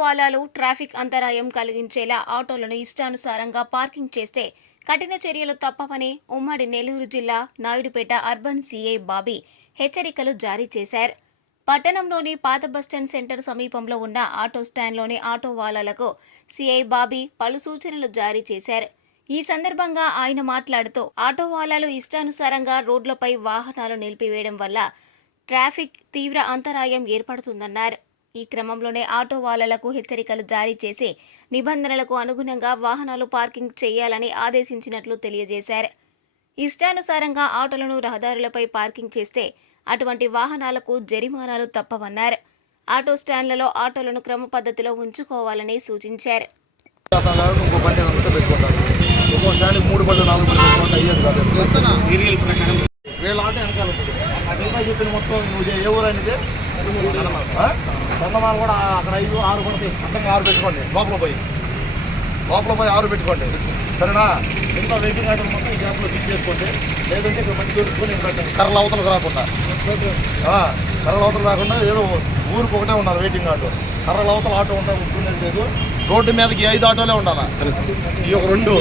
వాలాలు traffic అంతరాయం కలిగించేలా ఆటోలను ఇష్టానుసారంగా పార్కింగ్ చేస్తే కఠిన చర్యలు తప్పవని ఉమ్మడి నెల్లూరు జిల్లా నాయుడుపేట అర్బన్ సీఐ బాబీ హెచ్చరికలు జారీ చేశారు. పట్టణంలోని పాత బస్టాండ్ సెంటర్ సమీపంలో ఉన్న ఆటో స్టాండ్లోని ఆటో వాలాలకు సీఐ బాబీ పలు సూచనలు జారీ చేశారు. ఈ సందర్భంగా ఆయన మాట్లాడుతూ ఆటో వాలాలు ఇష్టానుసారంగా రోడ్లపై వాహనాలు నిలిపివేయడం వల్ల ట్రాఫిక్ తీవ్ర అంతరాయం ఏర్పడుతుందన్నారు. ఈ క్రమంలోనే ఆటో వాలాలకు హెచ్చరికలు జారీ చేసి నిబంధనలకు అనుగుణంగా వాహనాలు పార్కింగ్ చేయాలని ఆదేశించినట్లు తెలియజేశారు. ఇష్టానుసారంగా ఆటోలను రహదారులపై పార్కింగ్ చేస్తే అటువంటి వాహనాలకు జరిమానాలు తప్పవన్నారు. ఆటో స్టాండ్లలో ఆటోలను క్రమ పద్ధతిలో ఉంచుకోవాలని సూచించారు. వీళ్ళ ఆట వెనకాల ఉంటుంది. చెప్పిన మొత్తం నువ్వు ఏ దొంగమాలు కూడా అక్కడ ఐదు ఆరు పడతాయి అర్థంగా ఆరు పెట్టుకోండి. లోపల పోయి. లోపల పోయి ఆరు పెట్టుకోండి. సరేనా? ఇంట్లో వెయిటింగ్ ఆర్డర్ మొత్తం ఈ గ్యాప్లో ఫిక్స్ చేసుకోండి. లేదంటే ఇక్కడ మంచి దొరుకుతుంది పెట్టండి. కర్రల అవతలకు రాకుండా. కర్రల అవతలు రాకుండా ఏదో ఊరికి ఒకటే ఉన్నారు వెయిటింగ్ ఆటో కర్రల అవతల ఆటో ఉంటా ఉంటున్నది లేదు రోడ్డు మీదకి ఐదు ఆటోలే ఉండాలా? సరే సార్. ఈ ఒక రెండు.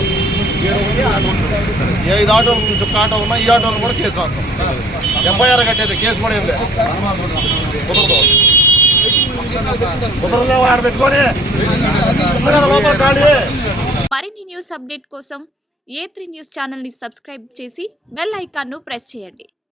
ఈ ఐదు ఆటోలు నుంచి ఒక ఆటో ఉన్నా ఈ ఆటోలు కూడా కేసు రాస్తాం. ఎఫ్ఐఆర్ కట్టేది కేసు కూడా ఏం లేదు. కుదరలే ఆడ పెట్టుకొని లోపల ఖాళీ మరిన్ని న్యూస్ అప్డేట్ కోసం ఏ త్రీ న్యూస్ ఛానల్ని సబ్స్క్రైబ్ చేసి బెల్ ఐకాన్ను ప్రెస్ చేయండి.